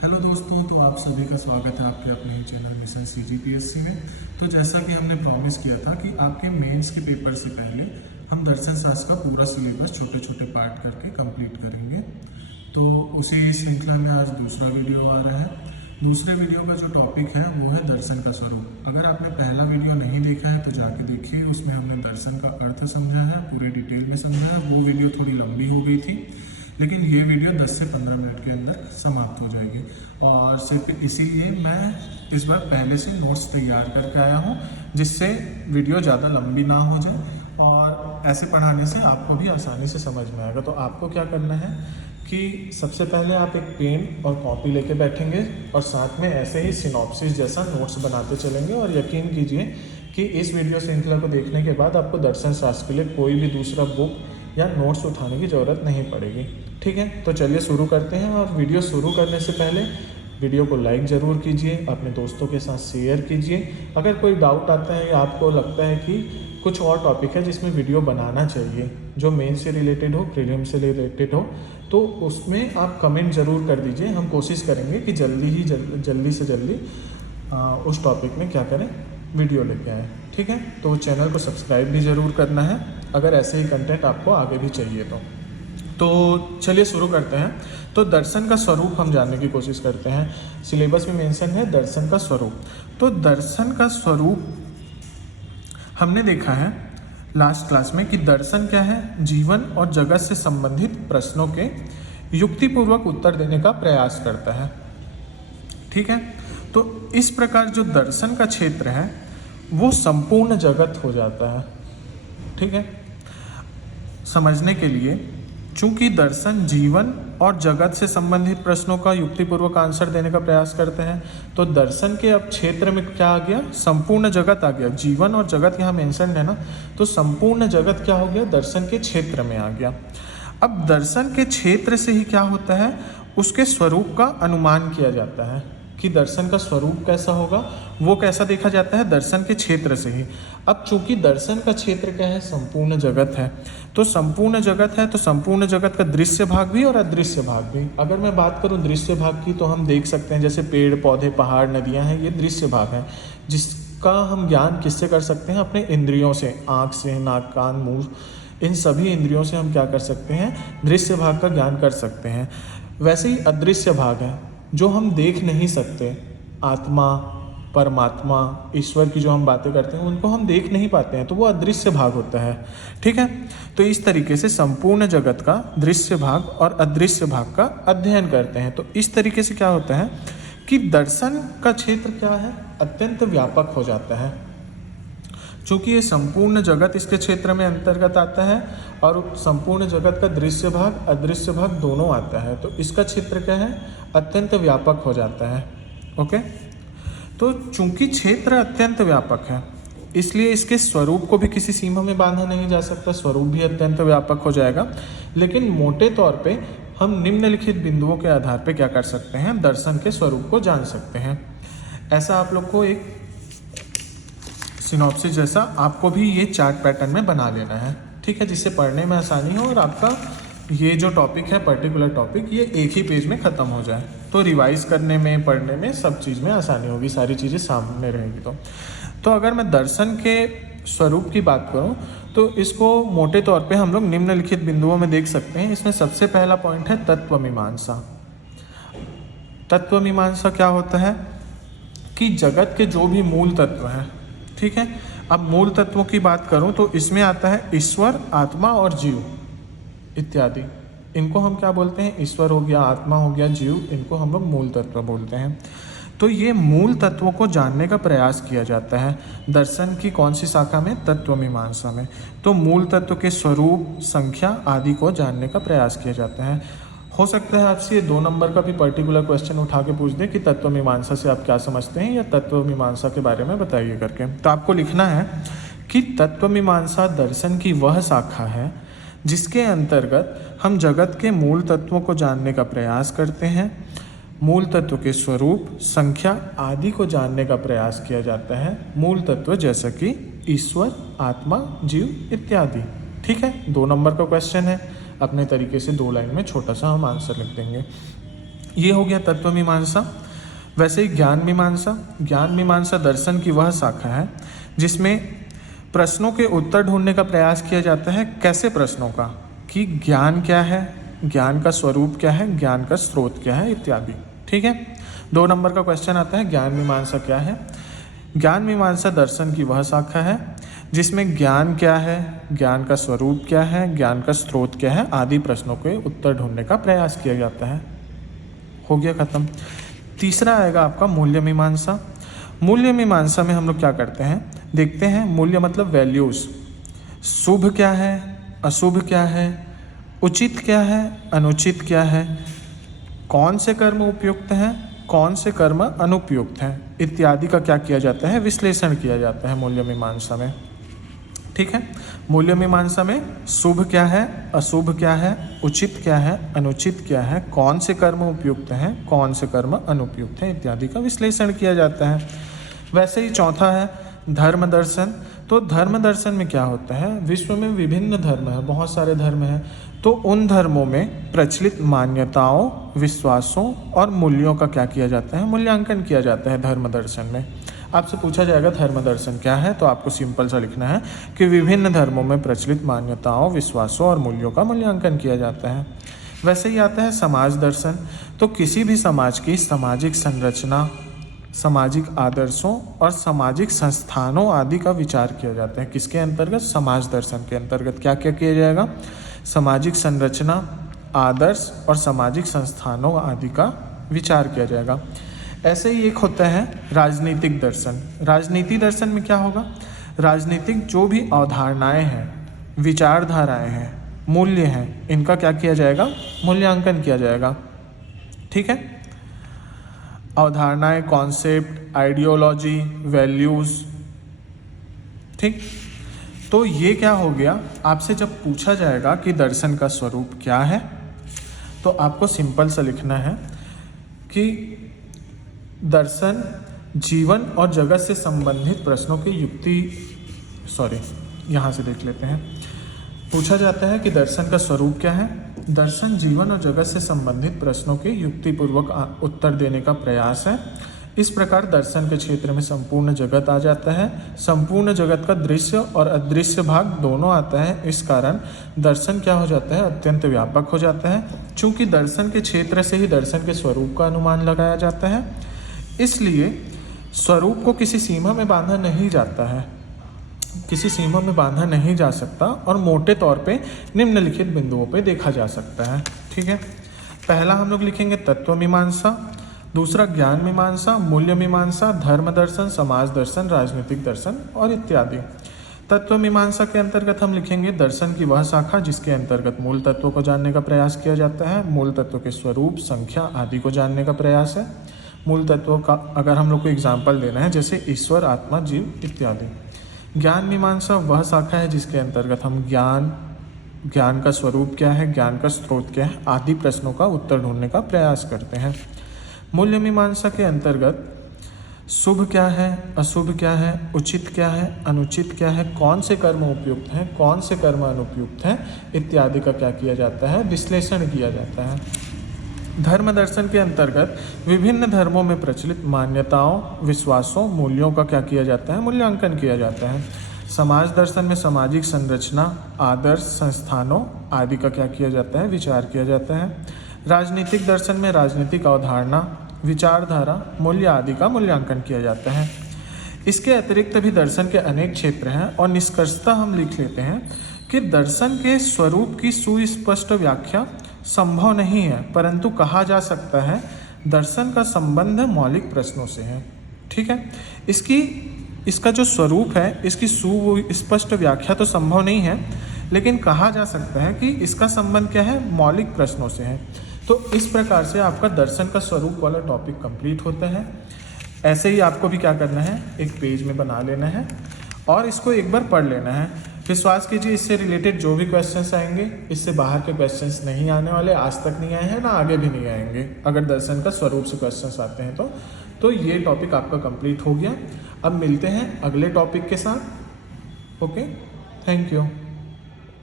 Hello दोस्तों, तो आप सभी का स्वागत है आपके अपने ही चैनल मिशन CGPSC में। तो जैसा कि हमने प्रॉमिस किया था कि आपके मेंस के पेपर से पहले हम दर्शन शास्त्र का पूरा सिलेबस छोटे छोटे पार्ट करके कंप्लीट करेंगे। तो उसी श्रृंखला में आज दूसरा वीडियो आ रहा है। दूसरे वीडियो का जो टॉपिक है वो है दर्शन का स्वरूप। अगर आपने पहला वीडियो नहीं देखा है तो जाके देखिए, उसमें हमने दर्शन का अर्थ समझा है, पूरे डिटेल में समझा है। वो वीडियो थोड़ी लंबी हो गई थी, लेकिन ये वीडियो 10 से 15 मिनट के अंदर समाप्त हो जाएगी। और सिर्फ इसीलिए मैं इस बार पहले से नोट्स तैयार करके आया हूँ, जिससे वीडियो ज़्यादा लंबी ना हो जाए और ऐसे पढ़ाने से आपको भी आसानी से समझ में आएगा। तो आपको क्या करना है कि सबसे पहले आप एक पेन और कॉपी लेके बैठेंगे और साथ में ऐसे ही सिनॉप्सिस जैसा नोट्स बनाते चलेंगे। और यकीन कीजिए कि इस वीडियो श्रृंखला को देखने के बाद आपको दर्शन शास्त्र के लिए कोई भी दूसरा बुक या नोट्स उठाने की ज़रूरत नहीं पड़ेगी। ठीक है, तो चलिए शुरू करते हैं। और वीडियो शुरू करने से पहले वीडियो को लाइक ज़रूर कीजिए, अपने दोस्तों के साथ शेयर कीजिए। अगर कोई डाउट आता है या आपको लगता है कि कुछ और टॉपिक है जिसमें वीडियो बनाना चाहिए, जो मेन से रिलेटेड हो, प्रीलिम से रिलेटेड हो, तो उसमें आप कमेंट ज़रूर कर दीजिए। हम कोशिश करेंगे कि जल्दी से जल्दी उस टॉपिक में क्या करें, वीडियो लेके आएँ। ठीक है, तो चैनल को सब्सक्राइब भी ज़रूर करना है अगर ऐसे ही कंटेंट आपको आगे भी चाहिए तो चलिए शुरू करते हैं। तो दर्शन का स्वरूप हम जानने की कोशिश करते हैं। सिलेबस में मेंशन है दर्शन का स्वरूप। तो दर्शन का स्वरूप हमने देखा है लास्ट क्लास में कि दर्शन क्या है, जीवन और जगत से संबंधित प्रश्नों के युक्तिपूर्वक उत्तर देने का प्रयास करता है। ठीक है, तो इस प्रकार जो दर्शन का क्षेत्र है वो संपूर्ण जगत हो जाता है। ठीक है, समझने के लिए चूंकि दर्शन जीवन और जगत से संबंधित प्रश्नों का युक्तिपूर्वक आंसर देने का प्रयास करते हैं, तो दर्शन के अब क्षेत्र में क्या आ गया, संपूर्ण जगत आ गया। जीवन और जगत यहाँ मेंशन है ना, तो संपूर्ण जगत क्या हो गया, दर्शन के क्षेत्र में आ गया। अब दर्शन के क्षेत्र से ही क्या होता है, उसके स्वरूप का अनुमान किया जाता है कि दर्शन का स्वरूप कैसा होगा, वो कैसा देखा जाता है, दर्शन के क्षेत्र से ही। अब चूंकि दर्शन का क्षेत्र क्या है, संपूर्ण जगत है, तो संपूर्ण जगत है तो संपूर्ण जगत का दृश्य भाग भी और अदृश्य भाग भी। अगर मैं बात करूं दृश्य भाग की, तो हम देख सकते हैं जैसे पेड़ पौधे पहाड़ नदियां हैं, ये दृश्य भाग है, जिसका हम ज्ञान किससे कर सकते हैं, अपने इंद्रियों से, आँख से, नाक कान मुँह, इन सभी इंद्रियों से हम क्या कर सकते हैं, दृश्य भाग का ज्ञान कर सकते हैं। वैसे ही अदृश्य भाग है जो हम देख नहीं सकते, आत्मा, परमात्मा, ईश्वर की जो हम बातें करते हैं उनको हम देख नहीं पाते हैं, तो वो अदृश्य भाग होता है। ठीक है, तो इस तरीके से संपूर्ण जगत का दृश्य भाग और अदृश्य भाग का अध्ययन करते हैं। तो इस तरीके से क्या होता है कि दर्शन का क्षेत्र क्या है, अत्यंत व्यापक हो जाता है। चूँकि ये संपूर्ण जगत इसके क्षेत्र में अंतर्गत आता है और संपूर्ण जगत का दृश्य भाग अदृश्य भाग दोनों आता है, तो इसका क्षेत्र क्या है, अत्यंत व्यापक हो जाता है। ओके, तो चूँकि क्षेत्र अत्यंत व्यापक है, इसलिए इसके स्वरूप को भी किसी सीमा में बांधा नहीं जा सकता, स्वरूप भी अत्यंत व्यापक हो जाएगा। लेकिन मोटे तौर पे हम निम्नलिखित बिंदुओं के आधार पे क्या कर सकते हैं, दर्शन के स्वरूप को जान सकते हैं। ऐसा आप लोग को एक सिनॉप्सिस जैसा आपको भी ये चार्ट पैटर्न में बना लेना है। ठीक है, जिससे पढ़ने में आसानी हो और आपका ये जो टॉपिक है, पर्टिकुलर टॉपिक, ये एक ही पेज में ख़त्म हो जाए, तो रिवाइज करने में, पढ़ने में, सब चीज़ में आसानी होगी, सारी चीज़ें सामने रहेगी। तो अगर मैं दर्शन के स्वरूप की बात करूं तो इसको मोटे तौर पे हम लोग निम्नलिखित बिंदुओं में देख सकते हैं। इसमें सबसे पहला पॉइंट है तत्व मीमांसा। तत्व मीमांसा क्या होता है कि जगत के जो भी मूल तत्व हैं, ठीक है, अब मूल तत्वों की बात करूं तो इसमें आता है ईश्वर, आत्मा और जीव इत्यादि। इनको हम क्या बोलते हैं, ईश्वर हो गया, आत्मा हो गया, जीव, इनको हम लोग मूल तत्व बोलते हैं। तो ये मूल तत्वों को जानने का प्रयास किया जाता है दर्शन की कौन सी शाखा में, तत्व मीमांसा में। तो मूल तत्व के स्वरूप, संख्या आदि को जानने का प्रयास किया जाता है। हो सकता है आपसे ये 2 नंबर का भी पर्टिकुलर क्वेश्चन उठा के पूछ दे कि तत्व मीमांसा से आप क्या समझते हैं या तत्व मीमांसा के बारे में बताइए करके। तो आपको लिखना है कि तत्व मीमांसा दर्शन की वह शाखा है जिसके अंतर्गत हम जगत के मूल तत्वों को जानने का प्रयास करते हैं। मूल तत्व के स्वरूप, संख्या आदि को जानने का प्रयास किया जाता है। मूल तत्व जैसा कि ईश्वर, आत्मा, जीव इत्यादि। ठीक है, 2 नंबर का क्वेश्चन है, अपने तरीके से 2 लाइन में छोटा सा हम आंसर लिख देंगे। ये हो गया तत्व मीमांसा। वैसे ही ज्ञान मीमांसा, ज्ञान मीमांसा दर्शन की वह शाखा है जिसमें प्रश्नों के उत्तर ढूंढने का प्रयास किया जाता है। कैसे प्रश्नों का, कि ज्ञान क्या है, ज्ञान का स्वरूप क्या है, ज्ञान का स्रोत क्या है इत्यादि। ठीक है, 2 नंबर का क्वेश्चन आता है ज्ञान मीमांसा क्या है। ज्ञान मीमांसा दर्शन की वह शाखा है जिसमें ज्ञान क्या है, ज्ञान का स्वरूप क्या है, ज्ञान का स्रोत क्या है आदि प्रश्नों के उत्तर ढूंढने का प्रयास किया जाता है। हो गया खत्म। तीसरा आएगा आपका मूल्य मीमांसा। मूल्य मीमांसा में हम लोग क्या करते हैं, देखते हैं मूल्य मतलब वैल्यूज़। शुभ क्या है, अशुभ क्या है, उचित क्या है, अनुचित क्या है, कौन से कर्म उपयुक्त हैं, कौन से कर्म अनुपयुक्त हैं इत्यादि का क्या किया जाता है, विश्लेषण किया जाता है मूल्य मीमांसा में। ठीक है, मूल्य मीमांसा में शुभ क्या है, अशुभ क्या है, उचित क्या है, अनुचित क्या है, कौन से कर्म उपयुक्त हैं, कौन से कर्म अनुपयुक्त हैं इत्यादि का विश्लेषण किया जाता है। वैसे ही चौथा है धर्म दर्शन। तो धर्म दर्शन में क्या होता है, विश्व में विभिन्न धर्म है, बहुत सारे धर्म हैं, तो उन धर्मों में प्रचलित मान्यताओं, विश्वासों और मूल्यों का क्या किया जाता है, मूल्यांकन किया जाता है धर्म दर्शन में। आपसे पूछा जाएगा धर्म दर्शन क्या है, तो आपको सिंपल सा लिखना है कि विभिन्न धर्मों में प्रचलित मान्यताओं, विश्वासों और मूल्यों का मूल्यांकन किया जाता है। वैसे ही आता है समाज दर्शन। तो किसी भी समाज की सामाजिक संरचना, सामाजिक आदर्शों और सामाजिक संस्थानों आदि का विचार किया जाता है। किसके अंतर्गत, समाज दर्शन के अंतर्गत क्या क्या किया जाएगा, सामाजिक संरचना, आदर्श और सामाजिक संस्थानों आदि का विचार किया जाएगा। ऐसे ही एक होता है राजनीतिक दर्शन। राजनीति दर्शन में क्या होगा, राजनीतिक जो भी अवधारणाएं हैं, विचारधाराएं हैं, मूल्य हैं, इनका क्या किया जाएगा, मूल्यांकन किया जाएगा। ठीक है, अवधारणाएं, कॉन्सेप्ट, आइडियोलॉजी, वैल्यूज़। ठीक, तो ये क्या हो गया, आपसे जब पूछा जाएगा कि दर्शन का स्वरूप क्या है, तो आपको सिंपल सा लिखना है कि दर्शन जीवन और जगत से संबंधित प्रश्नों की यहाँ से देख लेते हैं। पूछा जाता है कि दर्शन का स्वरूप क्या है। दर्शन जीवन और जगत से संबंधित प्रश्नों के युक्तिपूर्वक उत्तर देने का प्रयास है। इस प्रकार दर्शन के क्षेत्र में संपूर्ण जगत आ जाता है। संपूर्ण जगत का दृश्य और अदृश्य भाग दोनों आता है। इस कारण दर्शन क्या हो जाता है, अत्यंत व्यापक हो जाता है। चूँकि दर्शन के क्षेत्र से ही दर्शन के स्वरूप का अनुमान लगाया जाता है, इसलिए स्वरूप को किसी सीमा में बांधा नहीं जाता है, किसी सीमा में बांधा नहीं जा सकता और मोटे तौर पे निम्नलिखित बिंदुओं पे देखा जा सकता है। ठीक है, पहला हम लोग लिखेंगे तत्व मीमांसा, दूसरा ज्ञान मीमांसा, मूल्य मीमांसा, धर्म दर्शन, समाज दर्शन, राजनीतिक दर्शन और इत्यादि। तत्व मीमांसा के अंतर्गत हम लिखेंगे दर्शन की वह शाखा जिसके अंतर्गत मूल तत्वों को जानने का प्रयास किया जाता है। मूल तत्वों के स्वरूप, संख्या आदि को जानने का प्रयास है। मूल तत्वों का अगर हम लोग को एग्जाम्पल देना है, जैसे ईश्वर, आत्मा, जीव इत्यादि। ज्ञान मीमांसा वह शाखा है जिसके अंतर्गत हम ज्ञान का स्वरूप क्या है, ज्ञान का स्रोत क्या है आदि प्रश्नों का उत्तर ढूंढने का प्रयास करते हैं। मूल्य मीमांसा के अंतर्गत शुभ क्या है, अशुभ क्या है, उचित क्या है, अनुचित क्या है, कौन से कर्म उपयुक्त हैं, कौन से कर्म अनुपयुक्त हैं इत्यादि का क्या किया जाता है, विश्लेषण किया जाता है। धर्म दर्शन के अंतर्गत विभिन्न धर्मों में प्रचलित मान्यताओं, विश्वासों, मूल्यों का क्या किया जाता है, मूल्यांकन किया जाता है। समाज दर्शन में सामाजिक संरचना, आदर्श, संस्थानों आदि का क्या किया जाता है, विचार किया जाता है। राजनीतिक दर्शन में राजनीतिक अवधारणा, विचारधारा, मूल्य आदि का मूल्यांकन किया जाता है। इसके अतिरिक्त भी दर्शन के अनेक क्षेत्र हैं और निष्कर्षतः हम लिख लेते हैं कि दर्शन के स्वरूप की सुस्पष्ट व्याख्या संभव नहीं है, परंतु कहा जा सकता है दर्शन का संबंध मौलिक प्रश्नों से है। ठीक है, इसका जो स्वरूप है, इसकी सुस्पष्ट व्याख्या तो संभव नहीं है, लेकिन कहा जा सकता है कि इसका संबंध क्या है, मौलिक प्रश्नों से है। तो इस प्रकार से आपका दर्शन का स्वरूप वाला टॉपिक कंप्लीट होता है। ऐसे ही आपको भी क्या करना है, एक पेज में बना लेना है और इसको एक बार पढ़ लेना है। विश्वास कीजिए इससे रिलेटेड जो भी क्वेश्चंस आएंगे, इससे बाहर के क्वेश्चंस नहीं आने वाले, आज तक नहीं आए हैं ना आगे भी नहीं आएंगे। अगर दर्शन का स्वरूप से क्वेश्चंस आते हैं तो ये टॉपिक आपका कंप्लीट हो गया। अब मिलते हैं अगले टॉपिक के साथ। Okay, thank you.